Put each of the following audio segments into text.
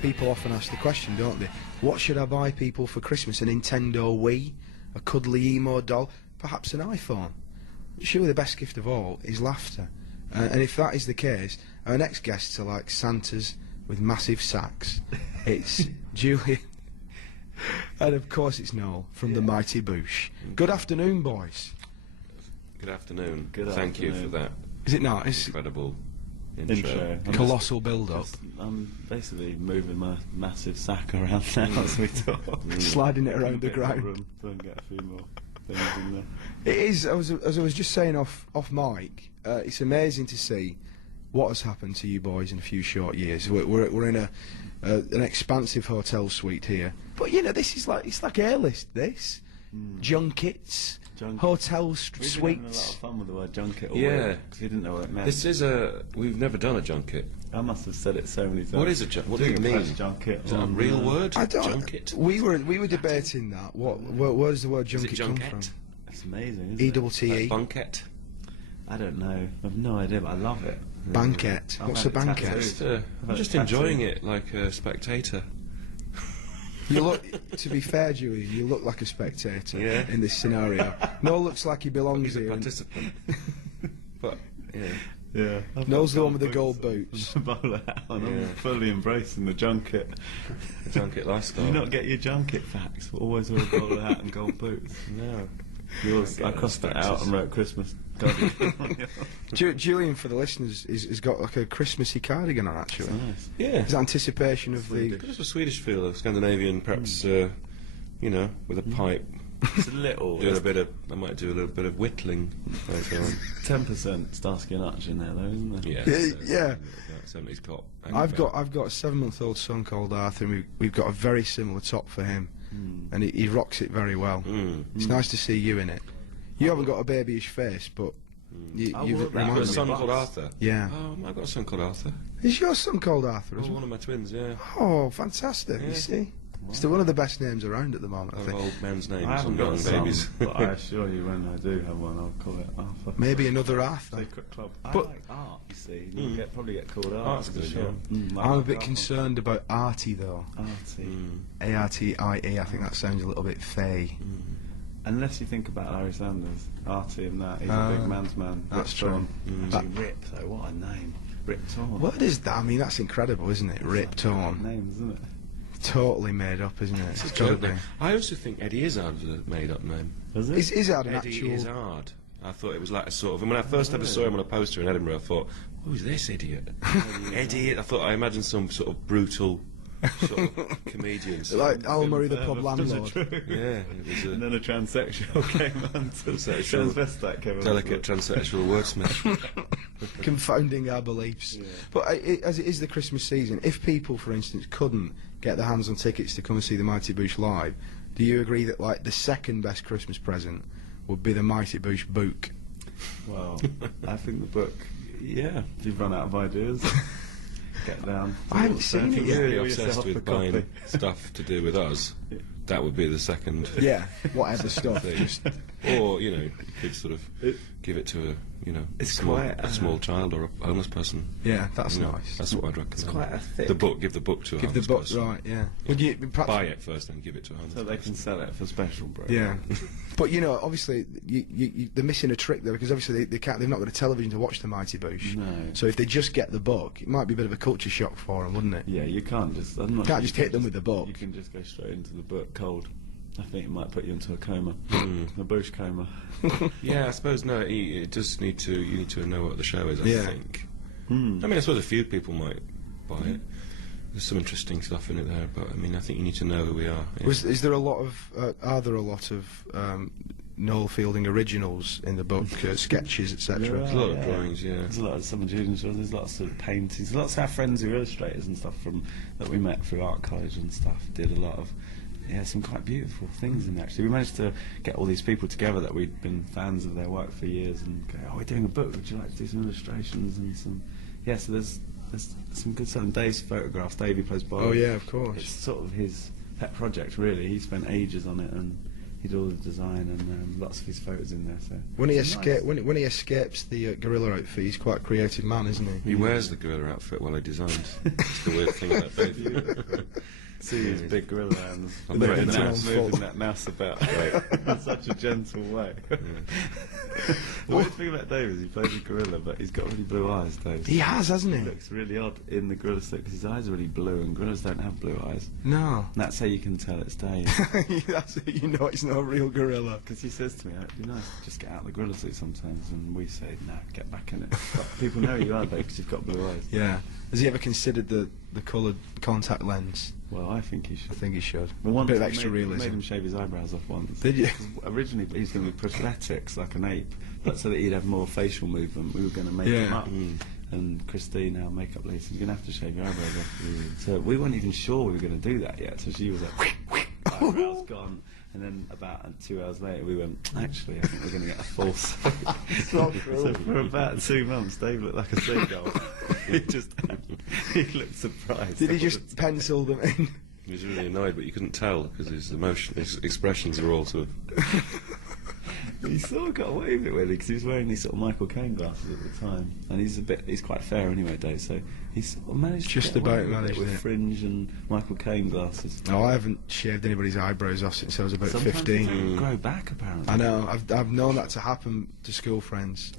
people often ask the question, don't they? What should I buy people for Christmas? A Nintendo Wii? A cuddly emo doll? Perhaps an iPhone? Surely the best gift of all is laughter. And if that is the case, our next guests are like Santas with massive sacks. It's Julian. And of course it's Noel from the mighty Boosh. Good afternoon, boys. Good afternoon. Thank you for that. Is it nice? Incredible intro. Colossal build-up. I'm basically moving my massive sack around now as we talk. Sliding it around the ground. Don't get a few more things in there. It is, as I was just saying off mic, it's amazing to see what has happened to you boys in a few short years. We're in an expansive hotel suite here. But you know, this is like, it's like A-list, this. Junkets. Hotel suites. We've been having a lot of fun with the word junket. Yeah, because we didn't know what it meant. This is we've never done a junket. I must have said it so many times. What is a junket? What does it mean? Junket. Is that a real word? I don't. Junket. We were debating that. Where does the word junket come from? It's amazing. E-double-T-E. Bunket. I don't know. I've no idea, but I love it. Banquet. What's a banquet? I'm just enjoying it like a spectator. You look, to be fair, Julian, you look like a spectator in this scenario. Noel looks like he belongs He's a here. participant. But Yeah. Noel's the one with the gold boots. The bowler hat on. I'm fully embracing the junket. The junket lifestyle. Do you not get your junket facts? Always wear a bowler hat and gold boots. No. Yours, I crossed that out and wrote Christmas cardigan. Julian, for the listeners, has got like a Christmassy cardigan on, actually. Nice. Yeah. It's anticipation of the... Just a Swedish feel, a Scandinavian, perhaps, you know, with a pipe. It's a little. Doing a bit of, I might do a little bit of whittling later on. 10% Starsky and Hutch in there, though, isn't there? Yeah. 70s cop. I've got a 7-month-old son called Arthur, and we've got a very similar top for him, and he rocks it very well. It's nice to see you in it. You haven't got a babyish face, but you've You've got a son called Arthur? Yeah. Oh, I've got a son called Arthur. Is your son called Arthur as well? One of my twins, yeah. Oh, fantastic! Yeah. You see, it's still one of the best names around at the moment. I think. Old men's names I haven't and got young a son, babies. but I assure you, when I do have one, I'll call it Arthur. Maybe another Arthur. Secret club. I But- like art, you see. You probably get called art. Art's for good, sure. I'm a bit concerned about Artie, though. Arty. A-R-T-I-E, I think that sounds a little bit fey. Unless you think about Larry Sanders, Arty and that, he's a big man's man. That's true. Actually, Rip, though, what a name. Rip Torn. What is that? I mean, that's incredible, isn't it? Rip Torn. Name, isn't it? Totally made up, isn't it? It's gotta be. I also think Eddie Izzard was a made-up name. Is it? Is that an Eddie actual... Izzard. I thought it was like a sort of... And when I first ever saw him on a poster in Edinburgh, I thought, who's this idiot? Eddie... I imagined some sort of brutal sort of comedian. Like Al Murray, the pub landlord. Yeah, it was And a then a transsexual came on to transvestite came on. delicate transsexual wordsmith. Confounding our beliefs. Yeah. But as it is the Christmas season, if people, for instance, couldn't get their hands on tickets to come and see the Mighty Boosh live, do you agree that like the second best Christmas present would be the Mighty Boosh book? Well, I think the book, if you've run out of ideas, get down. I haven't seen it If yet. you're really Get obsessed yourself a with buying copy. stuff to do with us, that would be the second Yeah, whatever stuff. thing. Or, you know, you could sort of give it to It's a small child or a homeless person. Yeah, that's You know, nice. That's what I'd recommend. It's quite a thick. Give the book to a Give the homeless book, person. right, yeah. Would you perhaps... Buy it first, then give it to a homeless So they person. can sell it for special, bro. Yeah. But, you know, obviously, they're missing a trick there, because obviously they've not got a television to watch the Mighty Boosh. No. So if they just get the book, it might be a bit of a culture shock for them, wouldn't it? Yeah, you can't just. I'm not Can't sure just you hit them with the book. You can just go straight into the book cold. I think it might put you into a coma, a Bush coma. Yeah, I suppose you just need to know what the show is. I Yeah. think. I mean, I suppose a few people might buy it. There's some interesting stuff in it there, but I mean, I think you need to know who we are. Yeah. Is there a lot of? Are there a lot of Noel Fielding originals in the book, sketches, etc.? There's a lot of drawings, yeah. There's a lot of some Julian's drawings. There's lots of paintings. Lots of our friends who are illustrators and stuff that we met through art college and stuff did a lot of. Yeah, some quite beautiful things in there, actually. We managed to get all these people together that we'd been fans of their work for years and go, we're doing a book, would you like to do some illustrations and some... Yeah, so there's some good stuff. And Dave's photographs, Davey plays Bob. Oh yeah, of course. It's sort of his pet project, really. He spent ages on it and he did all the design and lots of his photos in there. So When he it's nice. when he escapes the gorilla outfit, he's quite a creative man, isn't he? He wears the gorilla outfit while he designs. It's the weird thing about Dave. See his big gorilla hands I'm moving very moving that mouse about in such a gentle way. The weird thing about Dave is he plays a gorilla, but he's got really blue eyes, Dave. He has, hasn't He he? looks really odd in the gorilla suit because his eyes are really blue, and gorillas don't have blue eyes. No. And that's how you can tell it's Dave. That's it, you know it's not a real gorilla. Because he says to me, it'd be nice to just get out of the gorilla suit sometimes, and we say, no, get back in it. But people know you are, though, because you've got blue eyes. Yeah. Has he ever considered the coloured contact lens? Well, I think he should. I think he should. Well, A once bit of I extra made realism. him shave his eyebrows off once. Did you? 'Cause originally he was going to be prosthetics like an ape, but so that he'd have more facial movement, we were going to make him up. And Christine, our makeup lady, said, you're going to have to shave your eyebrows off. So we weren't even sure we were going to do that yet. So she was like, eyebrows gone. And then about 2 hours later, we went, actually, I think we're going to get a full suit. So cruel. So for about 2 months, Dave looked like a seagull. He looked surprised. Did he just pencil them in? He was really annoyed, but you couldn't tell because his expressions are all sort of. He sort of got away with it really because he was wearing these sort of Michael Caine glasses at the time, and he's quite fair anyway, Dave. So he sort of managed Just to get away about with it managed with it. fringe and Michael Caine glasses. No, I haven't shaved anybody's eyebrows off since I was about Sometimes 15. they don't grow back apparently. I know. I've known that to happen to school friends.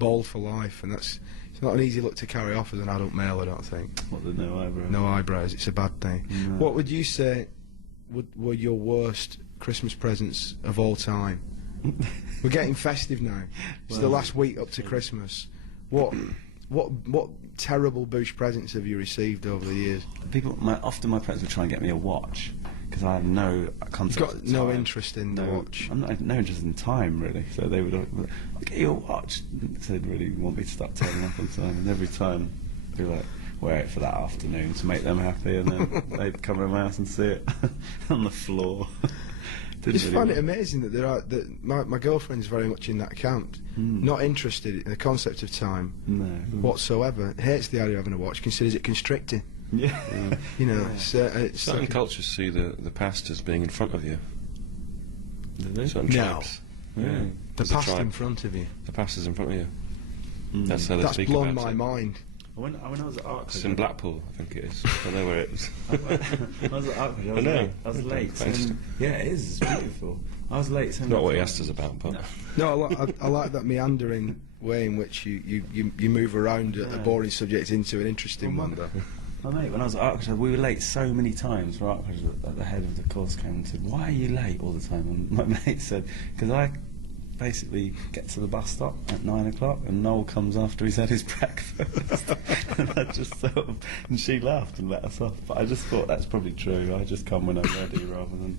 Bald for life, and it's not an easy look to carry off as an adult male. I don't think. What, the no eyebrows? No eyebrows. It's a bad thing. No. What would you say were your worst Christmas presents of all time? We're getting festive now. It's the Well, last week up to Christmas. What terrible Boosh presents have you received over the years? Often my parents would try and get me a watch because I have no concept. You've got of no time. interest in the watch. I'm not no interest in time really. So they would, I'll get you a watch. So they'd really want me to start turning up on time, and every time they'd be like, wear it for that afternoon to make them happy, and then they'd come to my house and see it on the floor. I just find it amazing that my girlfriend's very much in that camp, not interested in the concept of time whatsoever. Hates the idea of having a watch, considers it constricting. Yeah. You know, Yeah. it's Certain like cultures see the past as being in front of you. Certain No. tribes. Yeah. the There's a past tribe. in front of you. The past is in front of you. That's how they That's speak blown about my it. mind. When I was at art It's in Blackpool, I think it is. I know where it is. I was at art I know. I was late. Thanks. Yeah, it is. It's beautiful. I was late. Not what he asked us about, but No, I like that meandering way in which you move around a boring subject into an interesting one. My mate, when I was at art class, we were late so many times for art class that the head of the course came and said, "Why are you late all the time?" And my mate said, "Because I basically get to the bus stop at 9 o'clock and Noel comes after he's had his breakfast." And I just sort of, and she laughed and let us off. But I just thought that's probably true. I just come when I'm ready rather than.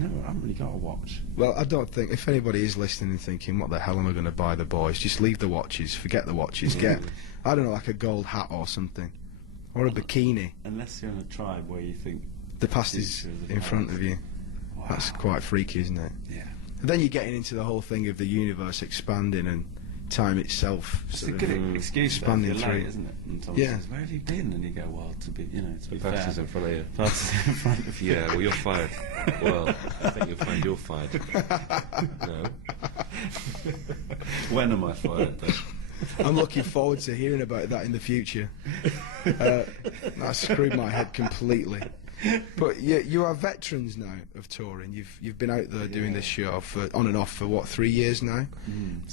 No, I haven't really got a watch. Well, I don't think if anybody is listening and thinking, "What the hell am I going to buy the boys?" Just leave the watches, forget the watches, get I don't know, like a gold hat or something, or a bikini. Unless you're in a tribe where you think The past is future is in front of you. Wow. That's quite freaky, isn't it? Yeah. And then you're getting into the whole thing of the universe expanding and time itself. It's a sort good of excuse for expanding you're through. late, isn't it? And someone Yeah. says, "Where have you been?" And you go, "Well, to be the fair, past is in front of you. past is in front of you." Yeah, well, you're fired. Well, I think you'll find you're fired. No. When am I fired? Though? I'm looking forward to hearing about that in the future. That screwed my head completely. But you are veterans now of touring. You've been out there doing this show for on and off for what, 3 years now?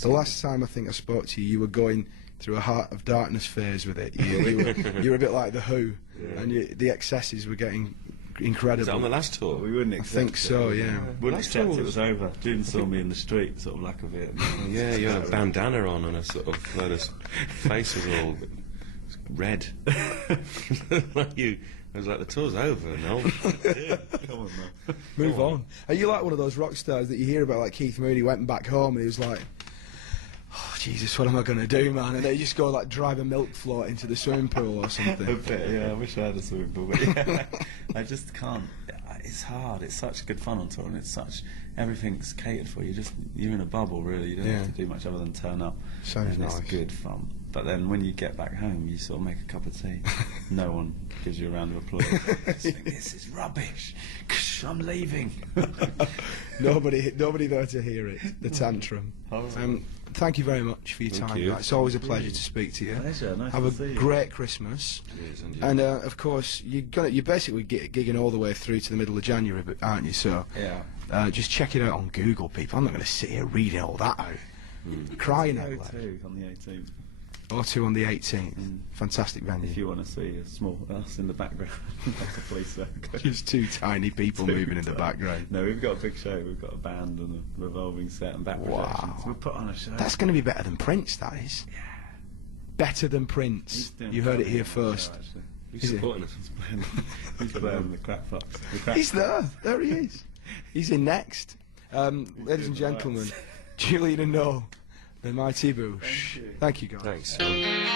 The last time I think I spoke to you, you were going through a Heart of Darkness phase with it. You were a bit like the Who, and the excesses were getting incredible. Is that on the last tour? We wouldn't I accept think it. so, yeah. Wouldn't Last accept tour it was over. June saw me in the street, sort of lack of it. Yeah, you had a bandana on and a sort of load of faces all red. I was like, the tour's over, no? Come on, man. Move on. Are you like one of those rock stars that you hear about, like Keith Moody went back home and he was like, "Oh Jesus, what am I going to do, man?" And they just go like drive a milk float into the swimming pool or A something. bit, yeah. I wish I had a swimming pool, but yeah, I just can't. it's hard. It's such good fun on tour, and everything's catered for. You're in a bubble, really. You don't have to do much other than turn up. Sounds nice. It's good fun. But then when you get back home, you sort of make a cup of tea. No one gives you a round of applause. You just think, this is rubbish. I'm leaving. Nobody there to hear it. The tantrum. Thank you very much for your time. you. It's always a pleasure to speak to you. Pleasure. Nice Have to a see you. great Christmas. Cheers, and you. And of course, you're basically gigging all the way through to the middle of January, aren't you? So just check it out on Google, people. I'm not going to sit here reading all that out. Crying out loud. O2 on the 18th. O2 on the 18th. Fantastic venue. If you want to see a small us in the background, that's a police circus. Just two tiny people moving in the background. No, we've got a big show. We've got a band and a revolving set and back projections. We'll put on a show. That's going to be better than Prince, that is. Yeah. Better than Prince. You heard it here first. Who's supporting us? He's playing the crackpots. He's there. There he is. He's in next. Ladies and gentlemen, Julian and Noel, the mighty Boosh. Thank you. Thank you, guys. Thanks.